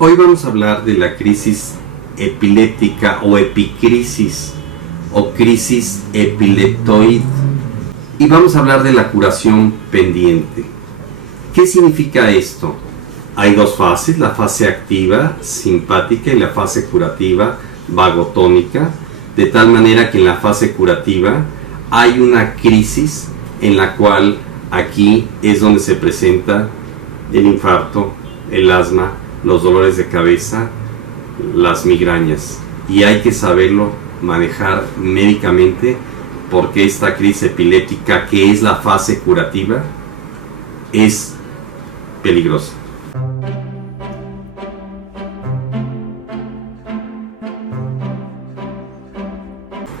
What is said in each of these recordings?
Hoy vamos a hablar de la crisis epiléptica o epicrisis o crisis epileptoide y vamos a hablar de la curación pendiente. ¿Qué significa esto? Hay dos fases, la fase activa simpática y la fase curativa vagotónica, de tal manera que en la fase curativa hay una crisis en la cual aquí es donde se presenta el infarto, el asma, los dolores de cabeza, las migrañas, y hay que saberlo manejar médicamente porque esta crisis epiléptica, que es la fase curativa, es peligrosa.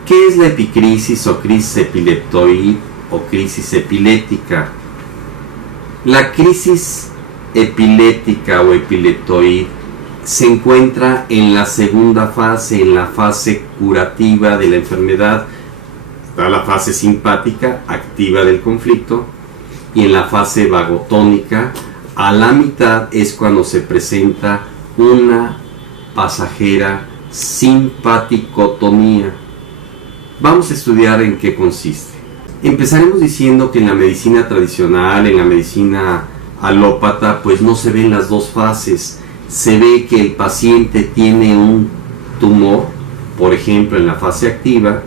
¿Qué es la epicrisis o crisis epileptoide o crisis epiléptica? La crisis epiléptica o epileptoide se encuentra en la segunda fase, en la fase curativa de la enfermedad. Está la fase simpática, activa del conflicto, y en la fase vagotónica, a la mitad es cuando se presenta una pasajera simpaticotonía. Vamos a estudiar en qué consiste. Empezaremos diciendo que en la medicina tradicional, en la medicina alópata, pues no se ven las dos fases. Se ve que el paciente tiene un tumor, por ejemplo en la fase activa,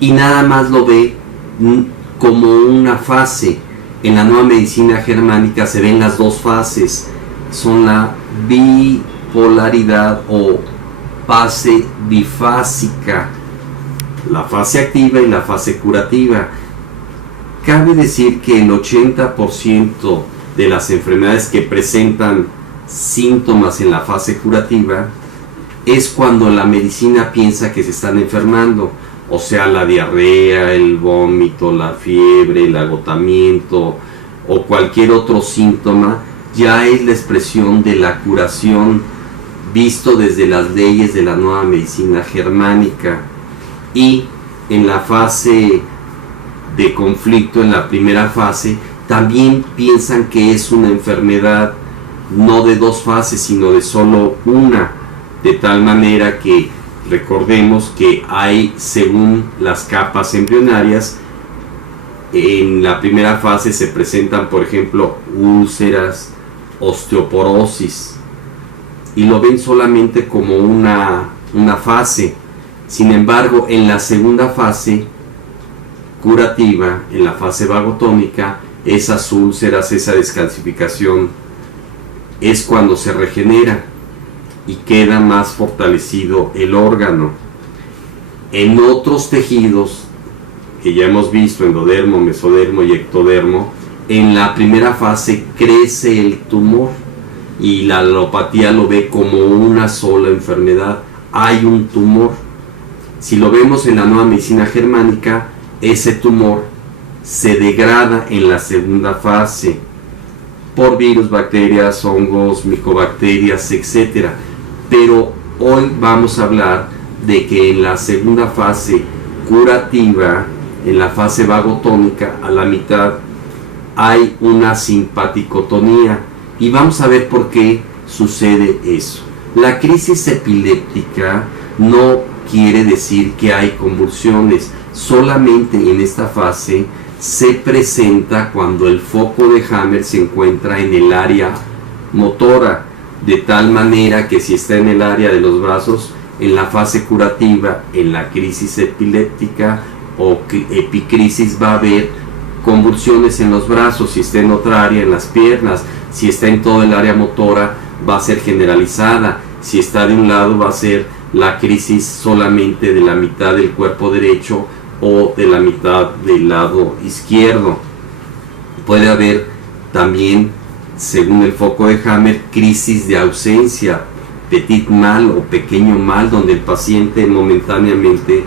y nada más lo ve como una fase. En la nueva medicina germánica se ven las dos fases, son la bipolaridad o fase bifásica, la fase activa y la fase curativa. Cabe decir que el 80% de las enfermedades que presentan síntomas en la fase curativa es cuando la medicina piensa que se están enfermando, o sea, la diarrea, el vómito, la fiebre, el agotamiento o cualquier otro síntoma, ya es la expresión de la curación visto desde las leyes de la nueva medicina germánica. Y en la fase de conflicto, en la primera fase, también piensan que es una enfermedad no de dos fases, sino de solo una, de tal manera que recordemos que hay, según las capas embrionarias, en la primera fase se presentan, por ejemplo, úlceras, osteoporosis, y lo ven solamente como una fase. Sin embargo, en la segunda fase curativa, en la fase vagotónica, esas úlceras, esa descalcificación, es cuando se regenera y queda más fortalecido el órgano. En otros tejidos que ya hemos visto, endodermo, mesodermo y ectodermo, en la primera fase crece el tumor y la alopatía lo ve como una sola enfermedad. Hay un tumor. Si lo vemos en la nueva medicina germánica, ese tumor se degrada en la segunda fase por virus, bacterias, hongos, micobacterias, etc. Pero hoy vamos a hablar de que en la segunda fase curativa, en la fase vagotónica, a la mitad hay una simpaticotonía, y vamos a ver por qué sucede eso. La crisis epiléptica no quiere decir que hay convulsiones, solamente en esta fase se presenta cuando el foco de Hammer se encuentra en el área motora, de tal manera que si está en el área de los brazos, en la fase curativa, en la crisis epiléptica o epicrisis, va a haber convulsiones en los brazos. Si está en otra área, en las piernas. Si está en todo el área motora, va a ser generalizada. Si está de un lado, va a ser la crisis solamente de la mitad del cuerpo derecho o de la mitad del lado izquierdo. Puede haber también, según el foco de Hammer, crisis de ausencia, petit mal o pequeño mal, donde el paciente momentáneamente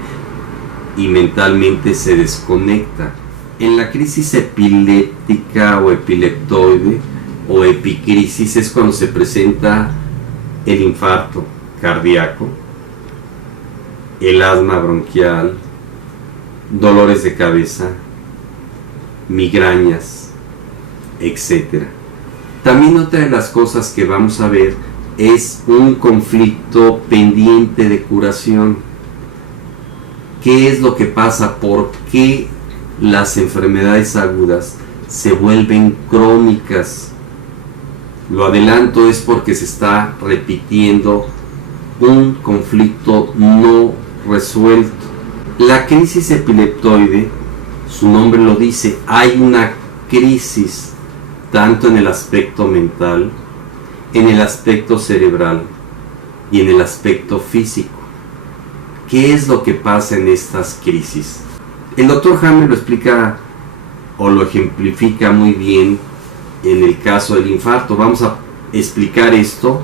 y mentalmente se desconecta. En la crisis epiléptica o epileptoide o epicrisis es cuando se presenta el infarto cardíaco, el asma bronquial, dolores de cabeza, migrañas, etc. También otra de las cosas que vamos a ver es un conflicto pendiente de curación. ¿Qué es lo que pasa? ¿Por qué las enfermedades agudas se vuelven crónicas? Lo adelanto, es porque se está repitiendo un conflicto no resuelto. La crisis epileptoide, su nombre lo dice, hay una crisis tanto en el aspecto mental, en el aspecto cerebral y en el aspecto físico. ¿Qué es lo que pasa en estas crisis? El doctor Hammer lo explica o lo ejemplifica muy bien en el caso del infarto. Vamos a explicar esto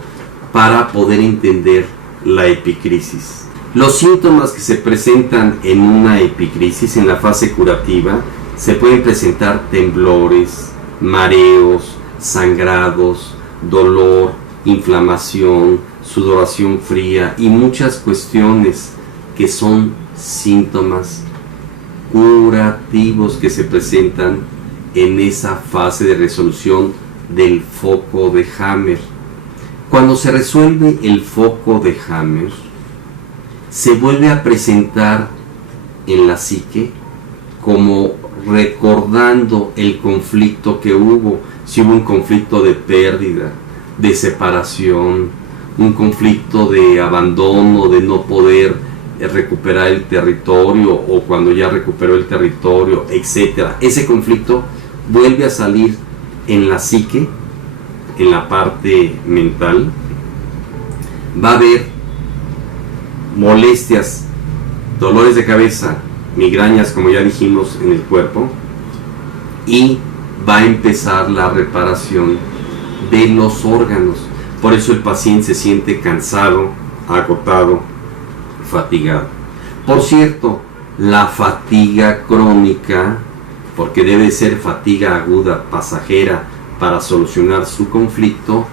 para poder entender la epicrisis. Los síntomas que se presentan en una epicrisis, en la fase curativa, se pueden presentar temblores, mareos, sangrados, dolor, inflamación, sudoración fría y muchas cuestiones que son síntomas curativos que se presentan en esa fase de resolución del foco de Hammer. Cuando se resuelve el foco de Hammer, se vuelve a presentar en la psique como recordando el conflicto que hubo, si hubo un conflicto de pérdida, de separación, un conflicto de abandono, de no poder recuperar el territorio o cuando ya recuperó el territorio, etc. Ese conflicto vuelve a salir en la psique, en la parte mental. Va a haber molestias, dolores de cabeza, migrañas, como ya dijimos, en el cuerpo, y va a empezar la reparación de los órganos. Por eso el paciente se siente cansado, agotado, fatigado. Por cierto, la fatiga crónica, porque debe ser fatiga aguda, pasajera, para solucionar su conflicto,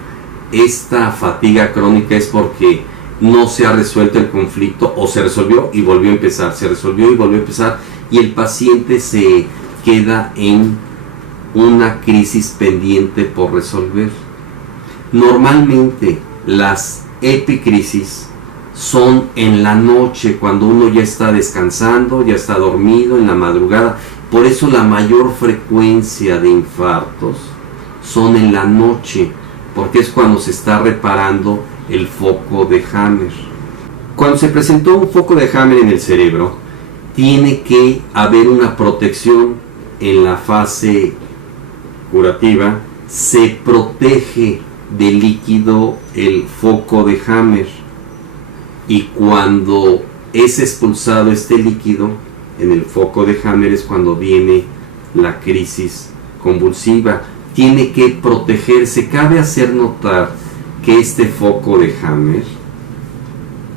esta fatiga crónica es porque no se ha resuelto el conflicto, o se resolvió y volvió a empezar, se resolvió y volvió a empezar, y el paciente se queda en una crisis pendiente por resolver. Normalmente las epicrisis son en la noche, cuando uno ya está descansando, ya está dormido, en la madrugada. Por eso la mayor frecuencia de infartos son en la noche, porque es cuando se está reparando el foco de Hammer. Cuando se presentó un foco de Hammer en el cerebro, tiene que haber una protección. En la fase curativa se protege de líquido el foco de Hammer, y cuando es expulsado este líquido en el foco de Hammer es cuando viene la crisis convulsiva. Tiene que protegerse. Cabe hacer notar que este foco de Hammer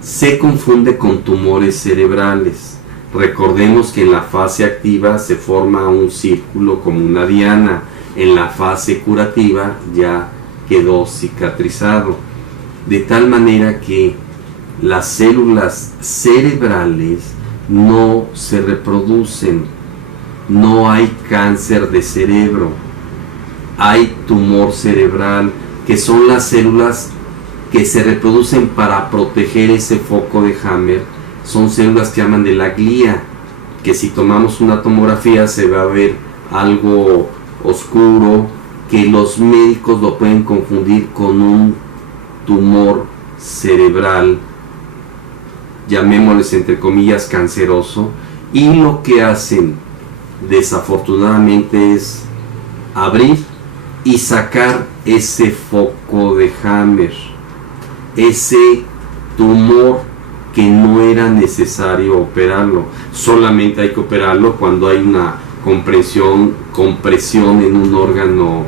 se confunde con tumores cerebrales. Recordemos que en la fase activa se forma un círculo como una diana. En la fase curativa ya quedó cicatrizado, de tal manera que las células cerebrales no se reproducen, no hay cáncer de cerebro, hay tumor cerebral, que son las células que se reproducen para proteger ese foco de Hammer. Son células que llaman de la glía, que si tomamos una tomografía se va a ver algo oscuro, que los médicos lo pueden confundir con un tumor cerebral, llamémosles entre comillas canceroso, y lo que hacen desafortunadamente es abrir y sacar ese foco de Hammer, ese tumor que no era necesario operarlo. Solamente hay que operarlo cuando hay una compresión en un órgano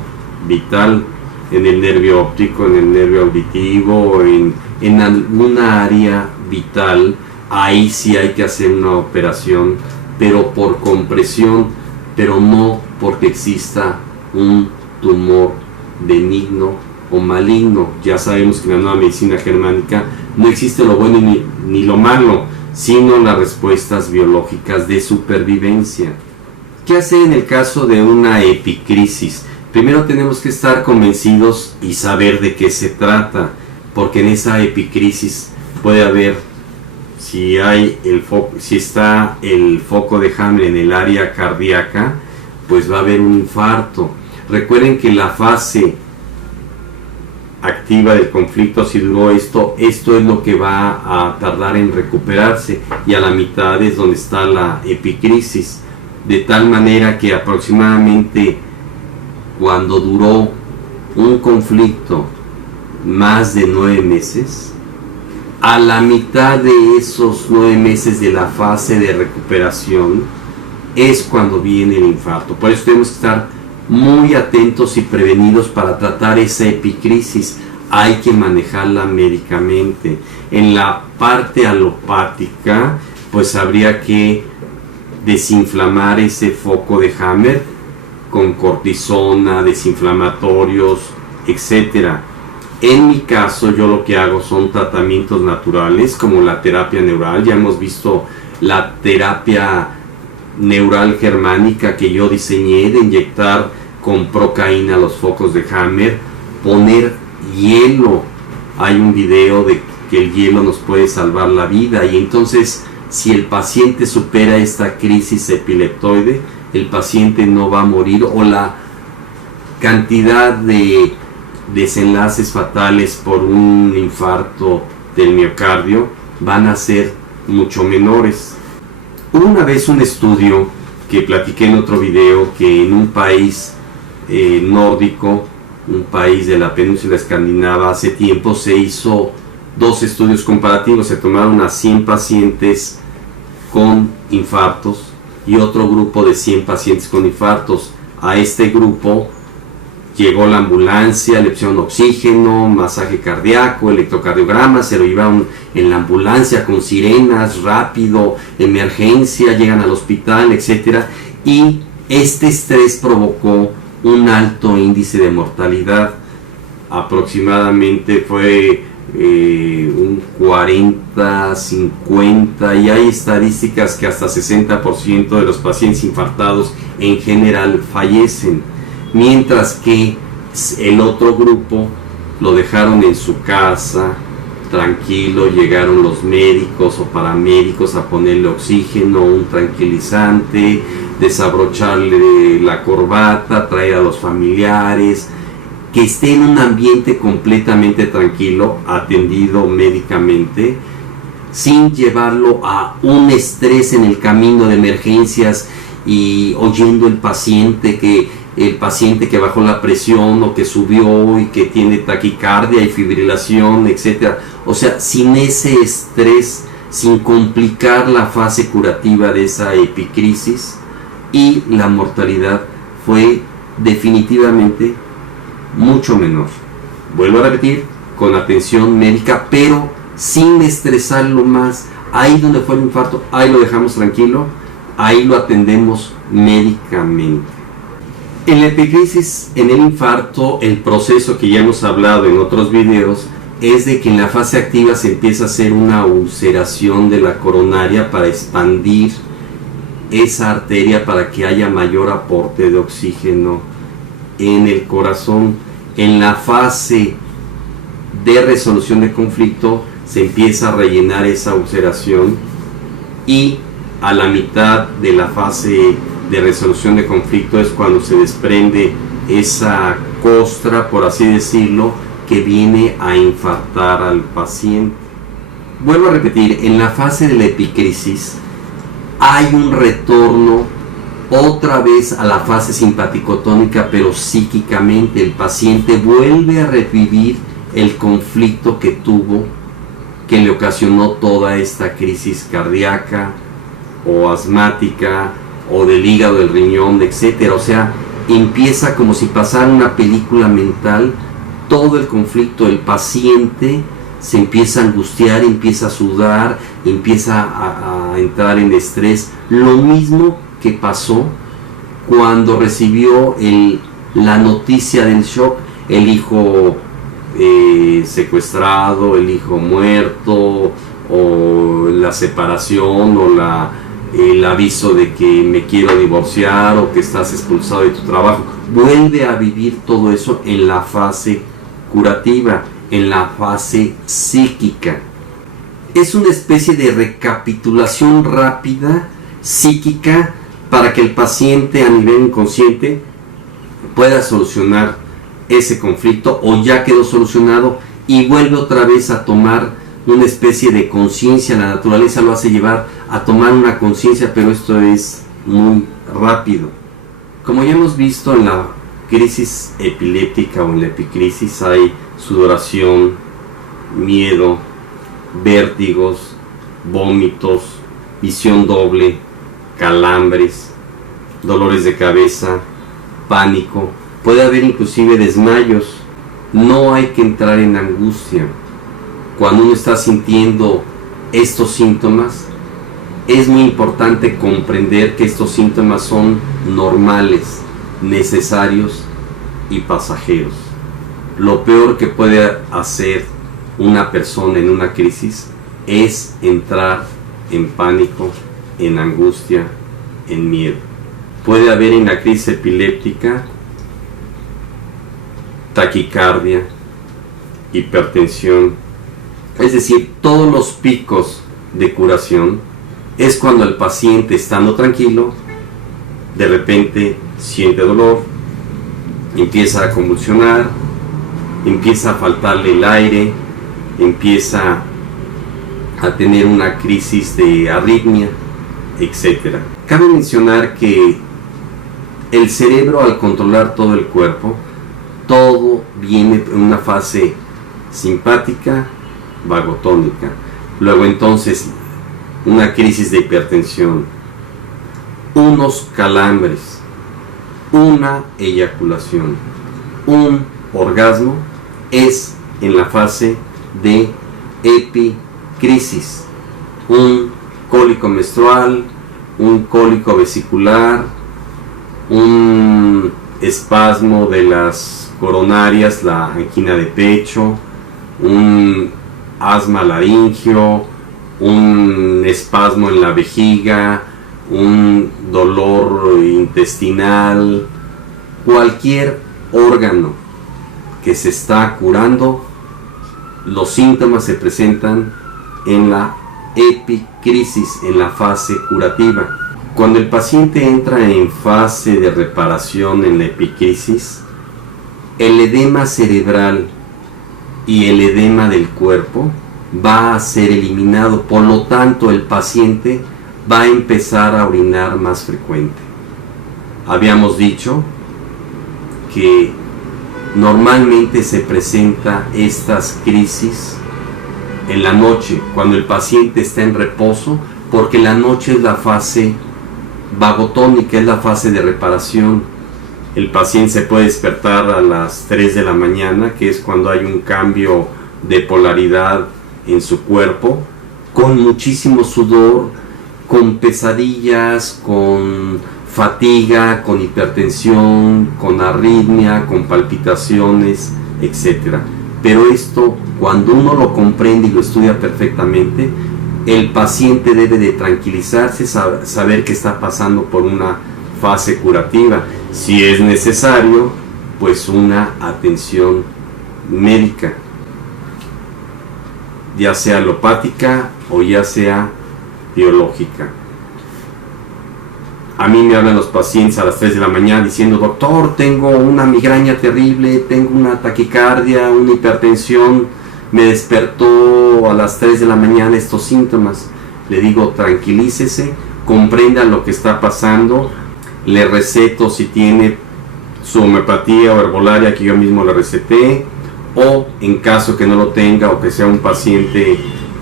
vital, en el nervio óptico, en el nervio auditivo, en alguna área vital. Ahí sí hay que hacer una operación, pero por compresión, pero no porque exista un tumor benigno o maligno. Ya sabemos que en la nueva medicina germánica no existe lo bueno ni lo malo, sino las respuestas biológicas de supervivencia. ¿Qué hacer en el caso de una epicrisis? Primero tenemos que estar convencidos y saber de qué se trata, porque en esa epicrisis puede haber, si está el foco de Hammer en el área cardíaca, pues va a haber un infarto. Recuerden que la fase activa del conflicto, si duró esto es lo que va a tardar en recuperarse, y a la mitad es donde está la epicrisis, de tal manera que aproximadamente cuando duró un conflicto más de 9 meses, a la mitad de esos 9 meses de la fase de recuperación es cuando viene el infarto. Por eso tenemos que estar muy atentos y prevenidos para tratar esa epicrisis. Hay que manejarla médicamente. En la parte alopática, pues habría que desinflamar ese foco de Hammer con cortisona, desinflamatorios, etcétera. En mi caso, yo lo que hago son tratamientos naturales, como la terapia neural. Ya hemos visto la terapia neural germánica que yo diseñé, de inyectar con procaína los focos de Hammer, poner hielo. Hay un video de que el hielo nos puede salvar la vida, y entonces si el paciente supera esta crisis epileptoide, el paciente no va a morir, o la cantidad de desenlaces fatales por un infarto del miocardio van a ser mucho menores. Una vez un estudio que platiqué en otro video, que en un país nórdico, un país de la península escandinava, hace tiempo se hizo 2 estudios comparativos. Se tomaron a 100 pacientes con infartos y otro grupo de 100 pacientes con infartos. A este grupo llegó la ambulancia, le pusieron oxígeno, masaje cardíaco, electrocardiograma, se lo llevaron en la ambulancia con sirenas, rápido, emergencia, llegan al hospital, etc. Y este estrés provocó un alto índice de mortalidad. Aproximadamente fue un 40, 50, y hay estadísticas que hasta 60% de los pacientes infartados en general fallecen, mientras que el otro grupo lo dejaron en su casa tranquilo. Llegaron los médicos o paramédicos a ponerle oxígeno, un tranquilizante, desabrocharle la corbata, traer a los familiares, que esté en un ambiente completamente tranquilo, atendido médicamente, sin llevarlo a un estrés en el camino de emergencias y oyendo el paciente que bajó la presión o que subió y que tiene taquicardia y fibrilación, etc. O sea, sin ese estrés, sin complicar la fase curativa de esa epicrisis, y la mortalidad fue definitivamente mucho menor. Vuelvo a repetir, con atención médica, pero sin estresarlo más. Ahí donde fue el infarto, ahí lo dejamos tranquilo, ahí lo atendemos médicamente. En la epicrisis, en el infarto, el proceso que ya hemos hablado en otros videos es de que en la fase activa se empieza a hacer una ulceración de la coronaria para expandir esa arteria para que haya mayor aporte de oxígeno en el corazón. En la fase de resolución de conflicto se empieza a rellenar esa ulceración, y a la mitad de la fase de resolución de conflicto es cuando se desprende esa costra, por así decirlo, que viene a infartar al paciente. Vuelvo a repetir, en la fase de la epicrisis hay un retorno otra vez a la fase simpaticotónica, pero psíquicamente el paciente vuelve a revivir el conflicto que tuvo, que le ocasionó toda esta crisis cardíaca o asmática o del hígado, del riñón, etc. O sea, empieza como si pasara una película mental, todo el conflicto. El paciente se empieza a angustiar, empieza a sudar, empieza a entrar en estrés. Lo mismo que pasó cuando recibió la noticia del shock, el hijo secuestrado, el hijo muerto, o la separación, o el aviso de que me quiero divorciar, o que estás expulsado de tu trabajo. Vuelve a vivir todo eso en la fase curativa. en la fase psíquica. Es una especie de recapitulación rápida psíquica para que el paciente a nivel inconsciente pueda solucionar ese conflicto, o ya quedó solucionado y vuelve otra vez a tomar una especie de conciencia. La naturaleza lo hace llevar a tomar una conciencia, pero esto es muy rápido. Como ya hemos visto, en la crisis epiléptica o en la epicrisis hay sudoración, miedo, vértigos, vómitos, visión doble, calambres, dolores de cabeza, pánico, puede haber inclusive desmayos. No hay que entrar en angustia. Cuando uno está sintiendo estos síntomas, es muy importante comprender que estos síntomas son normales, necesarios y pasajeros. Lo peor que puede hacer una persona en una crisis es entrar en pánico, en angustia, en miedo. Puede haber en la crisis epiléptica taquicardia, hipertensión, es decir, todos los picos de curación. Es cuando el paciente, estando tranquilo, de repente siente dolor, empieza a convulsionar, empieza a faltarle el aire, empieza a tener una crisis de arritmia, etc. Cabe mencionar que el cerebro, al controlar todo el cuerpo, todo viene en una fase simpática, vagotónica. Luego entonces una crisis de hipertensión, unos calambres, una eyaculación, un orgasmo, es en la fase de epicrisis. Un cólico menstrual, un cólico vesicular, un espasmo de las coronarias, la angina de pecho, un asma laringio, un espasmo en la vejiga, un dolor intestinal, cualquier órgano que se está curando, los síntomas se presentan en la epicrisis, en la fase curativa. Cuando el paciente entra en fase de reparación en la epicrisis, el edema cerebral y el edema del cuerpo va a ser eliminado, por lo tanto el paciente va a empezar a orinar más frecuente. Habíamos dicho que normalmente se presenta estas crisis en la noche, cuando el paciente está en reposo, porque la noche es la fase vagotónica, es la fase de reparación. El paciente se puede despertar a las 3 de la mañana, que es cuando hay un cambio de polaridad en su cuerpo, con muchísimo sudor, con pesadillas, con fatiga, con hipertensión, con arritmia, con palpitaciones, etc. Pero esto, cuando uno lo comprende y lo estudia perfectamente, el paciente debe de tranquilizarse, saber que está pasando por una fase curativa. Si es necesario, pues una atención médica, ya sea alopática o ya sea biológica. A mí me hablan los pacientes a las 3 de la mañana diciendo: doctor, tengo una migraña terrible, tengo una taquicardia, una hipertensión, me despertó a las 3 de la mañana estos síntomas. Le digo: tranquilícese, comprenda lo que está pasando, le receto, si tiene su homeopatía o herbolaria que yo mismo le receté, o en caso que no lo tenga o que sea un paciente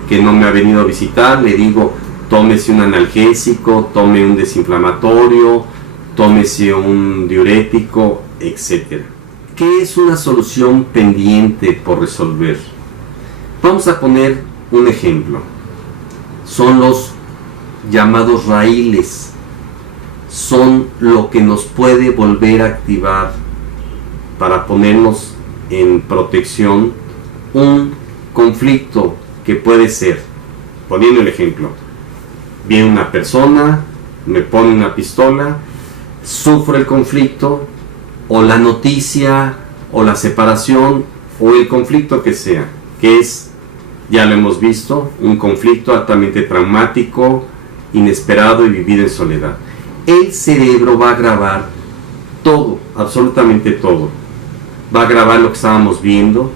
que no me ha venido a visitar, le digo: tómese un analgésico, tome un desinflamatorio, tómese un diurético, etc. ¿Qué es una solución pendiente por resolver? Vamos a poner un ejemplo. Son los llamados raíles. Son lo que nos puede volver a activar para ponernos en protección un conflicto que puede ser, poniendo el ejemplo, viene una persona, me pone una pistola, sufro el conflicto, o la noticia, o la separación o el conflicto que sea, que es, ya lo hemos visto, un conflicto altamente traumático, inesperado y vivido en soledad. El cerebro va a grabar todo, absolutamente todo. Va a grabar lo que estábamos viendo,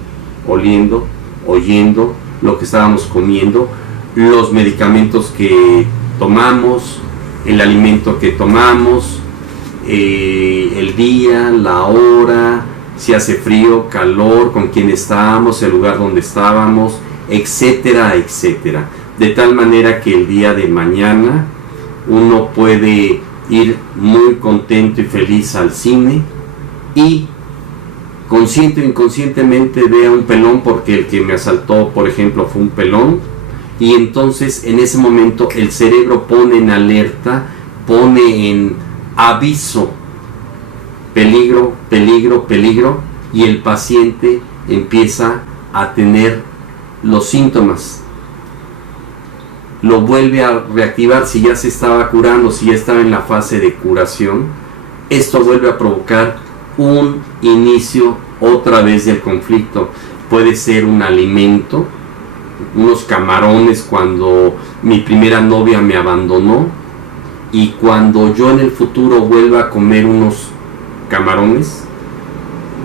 oliendo, oyendo, lo que estábamos comiendo, los medicamentos que tomamos, el alimento que tomamos, el día, la hora, si hace frío, calor, con quién estábamos, el lugar donde estábamos, etcétera, etcétera. De tal manera que el día de mañana uno puede ir muy contento y feliz al cine y consciente o inconscientemente vea un pelón porque el que me asaltó, por ejemplo, fue un pelón, y entonces en ese momento el cerebro pone en alerta, pone en aviso, peligro, peligro, peligro, y el paciente empieza a tener los síntomas. Lo vuelve a reactivar si ya se estaba curando, si ya estaba en la fase de curación. Esto vuelve a provocar un inicio otra vez del conflicto. Puede ser un alimento, unos camarones cuando mi primera novia me abandonó, y cuando yo en el futuro vuelva a comer unos camarones,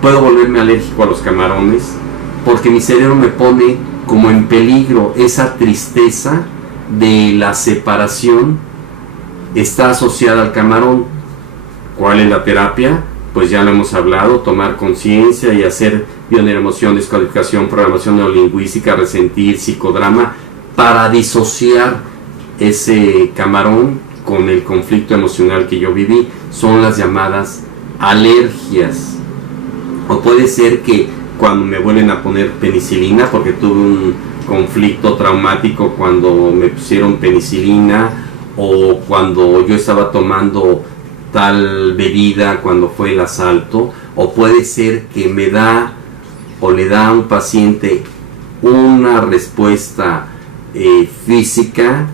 puedo volverme alérgico a los camarones porque mi cerebro me pone como en peligro. Esa tristeza de la separación está asociada al camarón. ¿Cuál es la terapia? Pues ya lo hemos hablado: tomar conciencia y hacer bioneuroemoción, descodificación, programación neurolingüística, resentir, psicodrama, para disociar ese camarón con el conflicto emocional que yo viví. Son las llamadas alergias. O puede ser que cuando me vuelven a poner penicilina, porque tuve un conflicto traumático cuando me pusieron penicilina, o cuando yo estaba tomando tal bebida cuando fue el asalto, o puede ser que me da o le da a un paciente una respuesta física,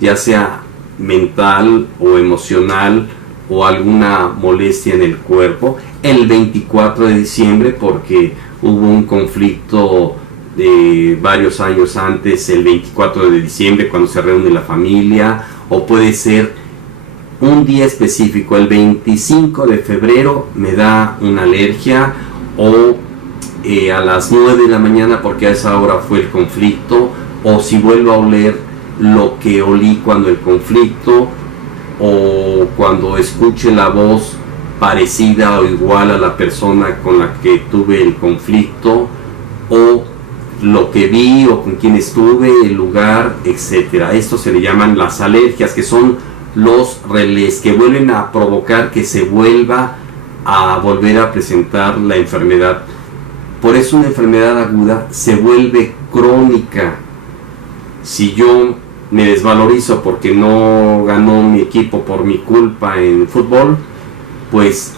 ya sea mental o emocional, o alguna molestia en el cuerpo, el 24 de diciembre, porque hubo un conflicto de varios años antes, el 24 de diciembre, cuando se reúne la familia, o puede ser un día específico, el 25 de febrero me da una alergia, o a las 9 de la mañana, porque a esa hora fue el conflicto, o si vuelvo a oler lo que olí cuando el conflicto, o cuando escuche la voz parecida o igual a la persona con la que tuve el conflicto, o lo que vi o con quien estuve, el lugar, etcétera. Esto se le llaman las alergias, que son los relés que vuelven a provocar que se vuelva a volver a presentar la enfermedad. Por eso una enfermedad aguda se vuelve crónica. Si yo me desvalorizo porque no ganó mi equipo por mi culpa en fútbol, pues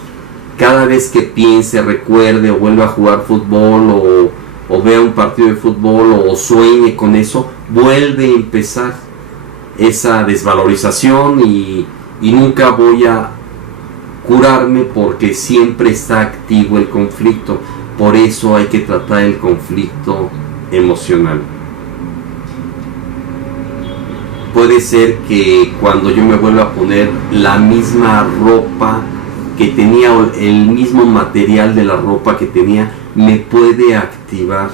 cada vez que piense, recuerde o vuelva a jugar fútbol, o vea un partido de fútbol, o sueñe con eso, vuelve a empezar esa desvalorización, y nunca voy a curarme porque siempre está activo el conflicto. Por eso hay que tratar el conflicto emocional. Puede ser que cuando yo me vuelva a poner la misma ropa que tenía, o el mismo material de la ropa que tenía, me puede activar.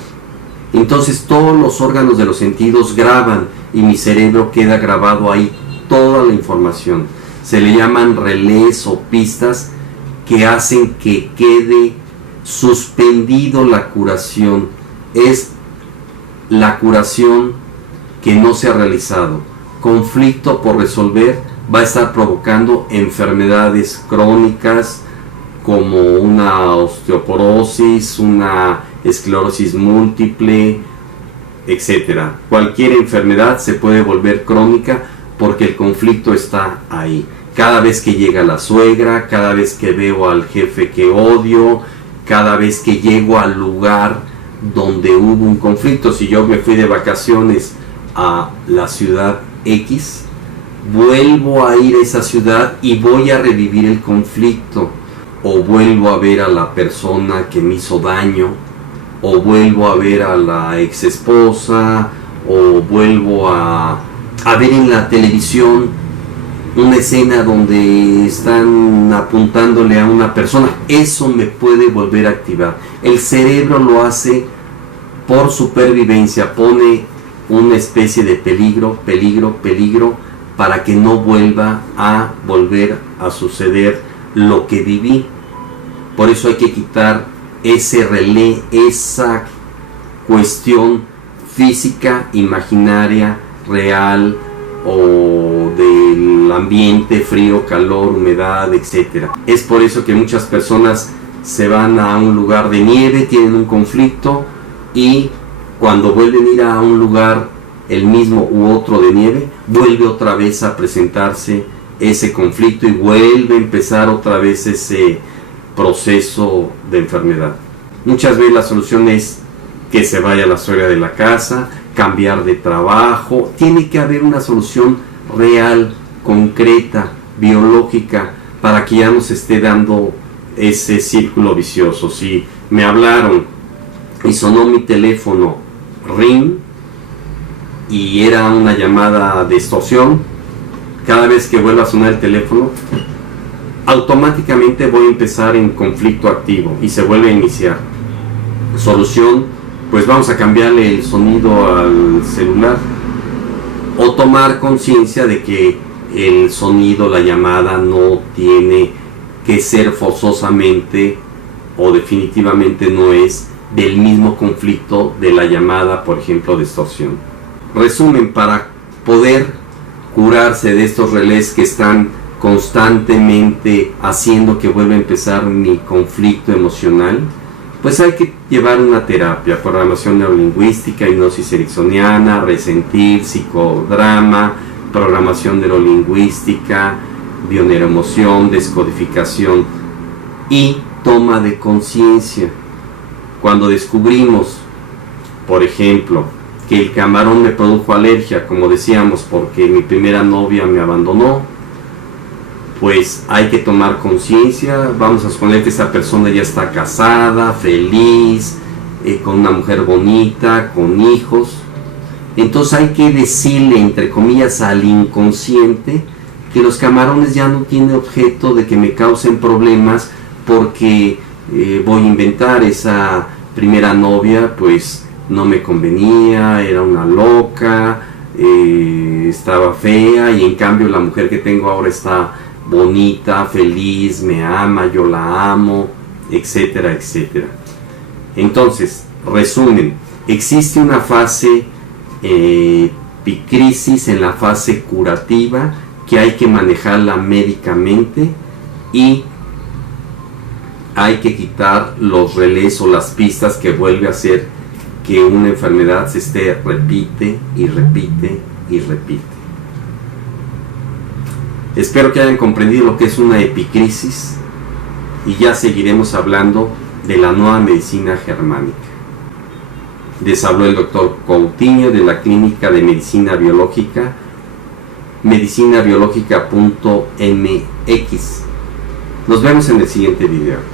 Entonces todos los órganos de los sentidos graban, y mi cerebro queda grabado ahí toda la información. Se le llaman relés o pistas que hacen que quede suspendido la curación. Es la curación que no se ha realizado. Conflicto por resolver va a estar provocando enfermedades crónicas como una osteoporosis, una esclerosis múltiple, etcétera. Cualquier enfermedad se puede volver crónica porque el conflicto está ahí. Cada vez que llega la suegra, cada vez que veo al jefe que odio, cada vez que llego al lugar donde hubo un conflicto. Si yo me fui de vacaciones a la ciudad X, vuelvo a ir a esa ciudad y voy a revivir el conflicto, o vuelvo a ver a la persona que me hizo daño, o vuelvo a ver a la ex esposa, o vuelvo a ver en la televisión una escena donde están apuntándole a una persona. Eso me puede volver a activar. El cerebro lo hace por supervivencia, pone una especie de peligro para que no vuelva a volver a suceder lo que viví. Por eso hay que quitar ese relé, esa cuestión física, imaginaria, real, o del ambiente, frío, calor, humedad, etc. Es por eso que muchas personas se van a un lugar de nieve, tienen un conflicto, y cuando vuelven a ir a un lugar, el mismo u otro de nieve, vuelve otra vez a presentarse ese conflicto y vuelve a empezar otra vez ese proceso de enfermedad. Muchas veces la solución es que se vaya la suegra de la casa, cambiar de trabajo. Tiene que haber una solución real, concreta, biológica, para que ya no se esté dando ese círculo vicioso. Si me hablaron y sonó mi teléfono ring y era una llamada de extorsión, cada vez que vuelva a sonar el teléfono, automáticamente voy a empezar en conflicto activo y se vuelve a iniciar. Solución: pues vamos a cambiarle el sonido al celular, o tomar conciencia de que el sonido, la llamada, no tiene que ser forzosamente o definitivamente no es del mismo conflicto de la llamada, por ejemplo, de extorsión. Resumen: para poder curarse de estos relés que están constantemente haciendo que vuelva a empezar mi conflicto emocional, pues hay que llevar una terapia: programación neurolingüística, hipnosis ericksoniana, resentir, psicodrama, programación neurolingüística, bioneuroemoción, descodificación y toma de conciencia. Cuando descubrimos, por ejemplo, que el camarón me produjo alergia, como decíamos, porque mi primera novia me abandonó, pues hay que tomar conciencia. Vamos a suponer que esa persona ya está casada, feliz, con una mujer bonita, con hijos. Entonces hay que decirle, entre comillas, al inconsciente que los camarones ya no tienen objeto de que me causen problemas, porque voy a inventar, esa primera novia pues no me convenía, era una loca, estaba fea, y en cambio la mujer que tengo ahora está bonita, feliz, me ama, yo la amo, etcétera, etcétera. Entonces, resumen: existe una fase epicrisis, en la fase curativa, que hay que manejarla médicamente, y hay que quitar los relés o las pistas que vuelve a hacer que una enfermedad se esté repite y repite y repite. Espero que hayan comprendido lo que es una epicrisis, y ya seguiremos hablando de la nueva medicina germánica. Les habló el doctor Coutinho de la Clínica de Medicina Biológica, medicinabiológica.mx. Nos vemos en el siguiente video.